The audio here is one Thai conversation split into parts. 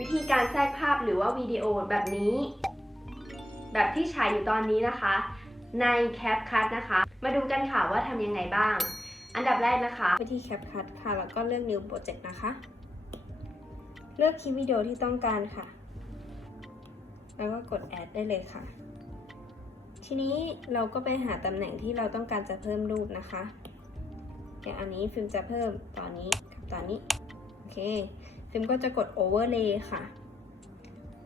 วิธีการแทรกภาพหรือว่าวิดีโอแบบนี้ แบบที่ฉายอยู่ตอนนี้นะคะ ใน CapCut นะคะ มาดูกันค่ะว่าทำยังไงบ้าง อันดับแรกนะคะ ไปที่ CapCut ค่ะ แล้วก็เลือก New Project นะคะ เลือกคลิปวิดีโอที่ต้องการค่ะ แล้วก็กด Add ได้เลยค่ะ ทีนี้เราก็ไปหาตำแหน่งที่เราต้องการจะเพิ่มรูปนะคะ อย่างอันนี้ฟิล์มจะเพิ่มตอนนี้กับตอนนี้ โอเค ฟิล์มก็จะกด Overlay ค่ะ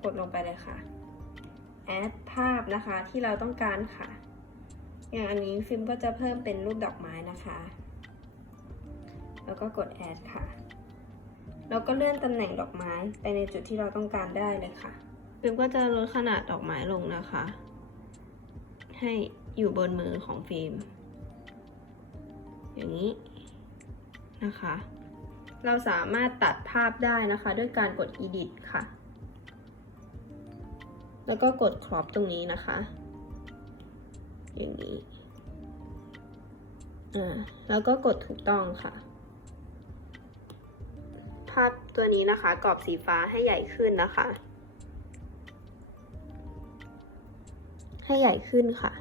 กดลงไปเลยค่ะ Add ภาพนะคะที่เราต้องการค่ะ อย่างอันนี้ฟิล์มก็จะเพิ่มเป็นรูปดอกไม้นะคะ แล้วก็กด add ค่ะ แล้วก็เลื่อนตำแหน่งดอกไม้ไปในจุดที่เราต้องการได้เลยค่ะฟิล์มก็จะลดขนาดดอกไม้ลงนะคะ ให้อยู่บนมือของฟิล์ม อย่างนี้นะคะ เราสามารถตัดภาพได้นะคะ ด้วยการกด edit ค่ะ แล้วก็กด crop ตรงนี้นะคะ อย่างนี้อ่าแล้วก็กดถูกต้องค่ะ ภาพตัวนี้นะคะ กรอบสีฟ้าให้ใหญ่ขึ้นนะคะ ให้ใหญ่ขึ้นค่ะ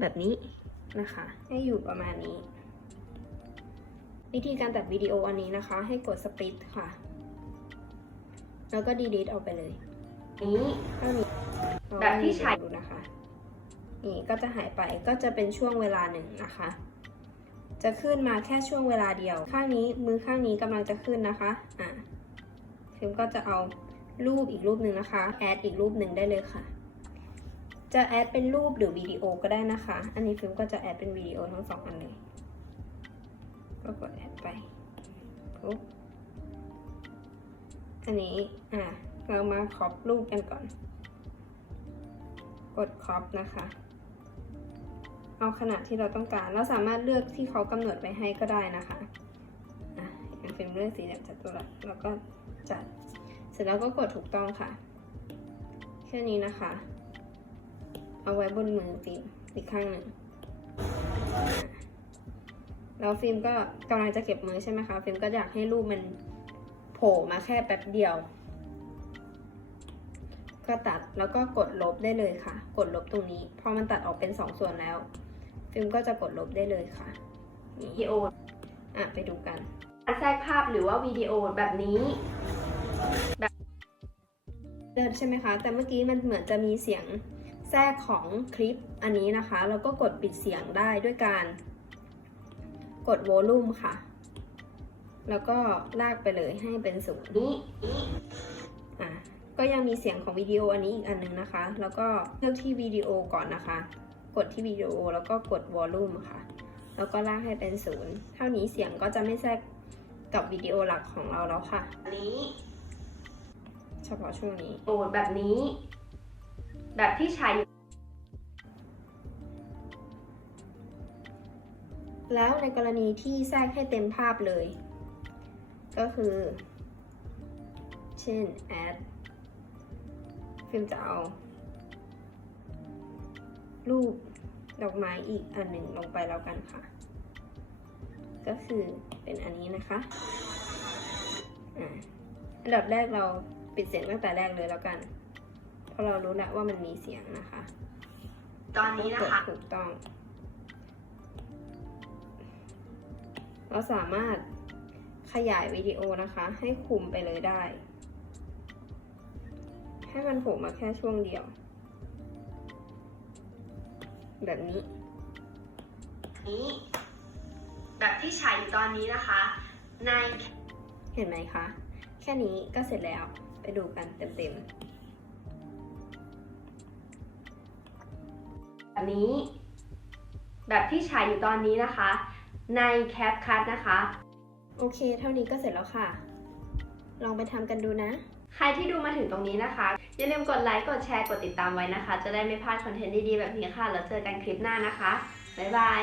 แบบนี้นะคะ ให้อยู่ประมาณนี้ วิธีการตัดวิดีโออันนี้นะคะ ให้กด split ค่ะ แล้วก็ delete ออกไปเลยนี้เท่านี้แบบที่ฉายดูนะคะ นี่ก็จะหายไปก็จะเป็นช่วงเวลาหนึ่งนะคะ จะขึ้นมาแค่ช่วงเวลาเดียว ข้างนี้มือข้างนี้กำลังจะขึ้นนะคะอะฟิล์มก็จะเอารูปอีกรูปหนึ่งนะคะแอดอีกรูปหนึ่งได้เลยค่ะ จะแอดเป็นรูปหรือวิดีโอก็ได้นะคะ อันนี้ฟิล์มก็จะแอดเป็นวิดีโอทั้งสองอันเลย ก็กดแอดไปปุ๊บอันนี้ อะ เรามาครอปรูปกันก่อน กดครอปนะคะ เอาขนาดที่เราต้องการ เราสามารถเลือกที่เขากำหนดไว้ให้ก็ได้นะคะอะอย่างเป็นเลือกสีแบบจัตุรัสแล้วก็จัด เสร็จแล้วก็กดถูกต้องค่ะ แค่นี้นะคะ เอาไว้บนมือฟิล์มอีกข้างหนึ่ง แล้วฟิล์มก็กำลังจะเก็บมือใช่ไหมคะ ฟิล์มก็อยากให้รูปมันโผล่มาแค่แป๊บเดียว ก็ตัดแล้วก็กดลบได้เลยค่ะ กดลบตรงนี้ พอมันตัดออกเป็นสองส่วนแล้ว ฟิล์มก็จะกดลบได้เลยค่ะนี่วิดีโออะไปดูกันการแทรกภาพหรือว่าวิดีโอแบบนี้เดินใช่ไหมคะ แต่เมื่อกี้มันเหมือนจะมีเสียงแทรกของคลิปอันนี้นะคะแล้วก็กดปิดเสียงได้ด้วยการ กดโวลูมค่ะ แล้วก็ลากไปเลยให้เป็นศูนย์อะก็ยังมีเสียงของวิดีโออันนี้อีกอันหนึงนะคะ แล้วก็เลือกที่วิดีโอก่อนนะคะ กดที่วิดีโอแล้วก็กดวอลลุ่มค่ะ แล้วก็ลากให้เป็นศูนย์เท่านี้เสียงก็จะไม่แทรกกับวิดีโอหลักของเราแล้วค่ะ นี้ เฉพาะช่วงนี้ โอ้แบบนี้ แบบที่ฉา แล้วในกรณีที่แทรกให้เต็มภาพเลย ก็คือ เช่น add ฟิล์มจะเอา รูปดอกไม้อีกอันหนึ่งลงไปแล้วกันค่ะ ก็คือเป็นอันนี้นะคะอ่าอันดับแรกเราปิดเสียงตั้งแต่แรกเลยแล้วกัน เพราะเรารู้แล้วว่ามันมีเสียงนะคะ ตอนนี้นะคะกดถูกต้อง เราสามารถขยายวิดีโอนะคะ ให้คุมไปเลยได้ ให้มันโผล่มาแค่ช่วงเดียว แบบนี้ นี้ แบบที่ฉายอยู่ตอนนี้นะคะ ใน เห็นไหมคะ แค่นี้ก็เสร็จแล้ว ไปดูกันเต็มแบบนี้ แบบที่ฉายอยู่ตอนนี้นะคะ ใน CapCut นะคะๆโอเค เท่านี้ก็เสร็จแล้วค่ะ ลองไปทำกันดูนะ ใครที่ดูมาถึงตรงนี้นะคะ อย่าลืมกดไลค์ กดแชร์ กดติดตามไว้นะคะ จะได้ไม่พลาดคอนเทนต์ดีๆแบบนี้ค่ะ แล้วเจอกันคลิปหน้านะคะ บ๊ายบาย